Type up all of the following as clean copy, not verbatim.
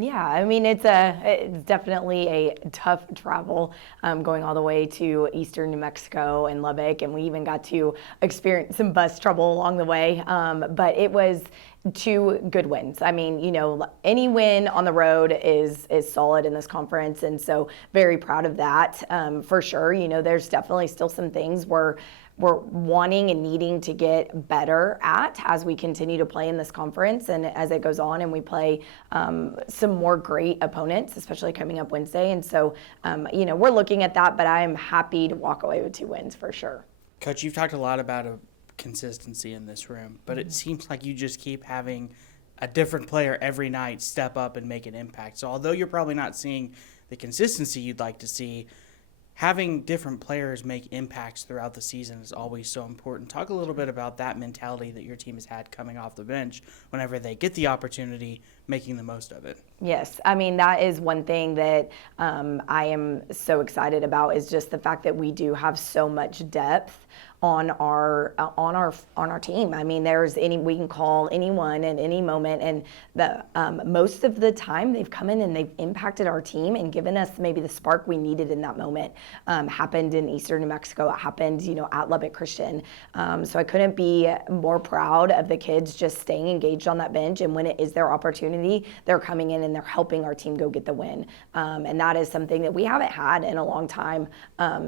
Yeah, I mean, it's definitely a tough travel, going all the way to eastern New Mexico and Lubbock, and we even got to experience some bus trouble along the way. But it was two good wins. I mean, any win on the road is solid in this conference, and so very proud of that, for sure. There's definitely still some things we're wanting and needing to get better at as we continue to play in this conference and as it goes on and we play some more great opponents, especially coming up Wednesday. And so, we're looking at that, but I am happy to walk away with 2 wins for sure. Coach, you've talked a lot about consistency in this room, but it seems like you just keep having a different player every night step up and make an impact. So although you're probably not seeing the consistency you'd like to see, having different players make impacts throughout the season is always so important. Talk a little bit about that mentality that your team has had coming off the bench whenever they get the opportunity, making the most of it. Yes, I mean, that is one thing that I am so excited about is just the fact that we do have so much depth on our team. I mean, we can call anyone at any moment, and the most of the time they've come in and they've impacted our team and given us maybe the spark we needed in that moment. Happened in eastern New Mexico. It happened, at Lubbock Christian. So I couldn't be more proud of the kids just staying engaged on that bench, and when it is their opportunity, they're coming in and they're helping our team go get the win. And that is something that we haven't had in a long time.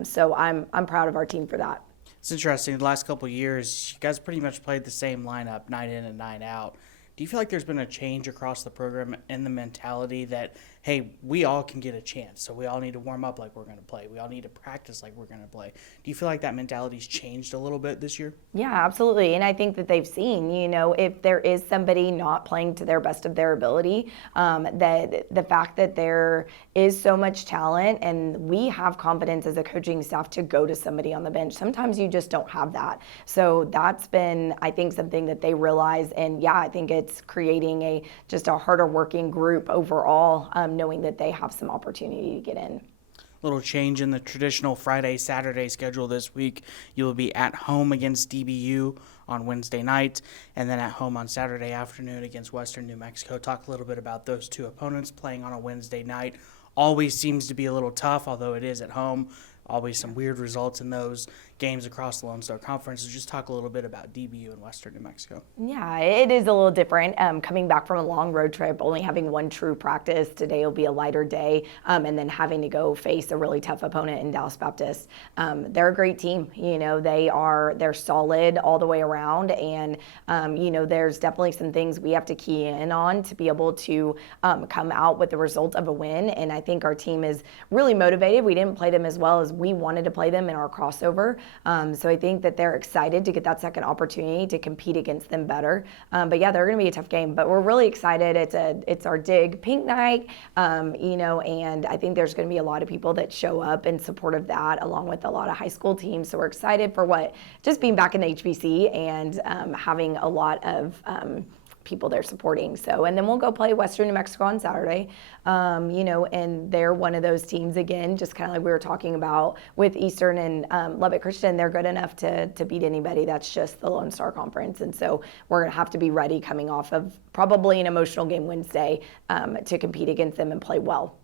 So I'm proud of our team for that. It's interesting. The last couple of years, you guys pretty much played the same lineup, night in and night out. Do you feel like there's been a change across the program in the mentality that, hey, we all can get a chance, so we all need to warm up like we're going to play. We all need to practice like we're going to play. Do you feel like that mentality's changed a little bit this year? Yeah, absolutely. And I think that they've seen, if there is somebody not playing to their best of their ability, that the fact that there is so much talent and we have confidence as a coaching staff to go to somebody on the bench. Sometimes you just don't have that. So that's been, I think, something that they realize. And yeah, I think it's creating just a harder working group overall, knowing that they have some opportunity to get in. Little change in the traditional Friday-Saturday schedule this week. You will be at home against DBU on Wednesday night and then at home on Saturday afternoon against Western New Mexico. Talk a little bit about those two opponents playing on a Wednesday night. Always seems to be a little tough, although it is at home. Always some weird results in those games across the Lone Star Conference. So just talk a little bit about DBU and Western New Mexico. Yeah, it is a little different. Coming back from a long road trip, only having one true practice. Today will be a lighter day, and then having to go face a really tough opponent in Dallas Baptist. They're a great team. They're solid all the way around, and there's definitely some things we have to key in on to be able to come out with the result of a win. And I think our team is really motivated. We didn't play them as well as we wanted to play them in our crossover. So I think that they're excited to get that second opportunity to compete against them better. But yeah, they're going to be a tough game, but we're really excited. It's our Dig Pink night, and I think there's going to be a lot of people that show up in support of that, along with a lot of high school teams. So we're excited for just being back in the HBC and having a lot of people they're supporting. So, and then we'll go play Western New Mexico on Saturday, and they're one of those teams again, just kind of like we were talking about with Eastern and Lubbock Christian. They're good enough to beat anybody. That's just the Lone Star Conference. And so we're going to have to be ready coming off of probably an emotional game Wednesday to compete against them and play well.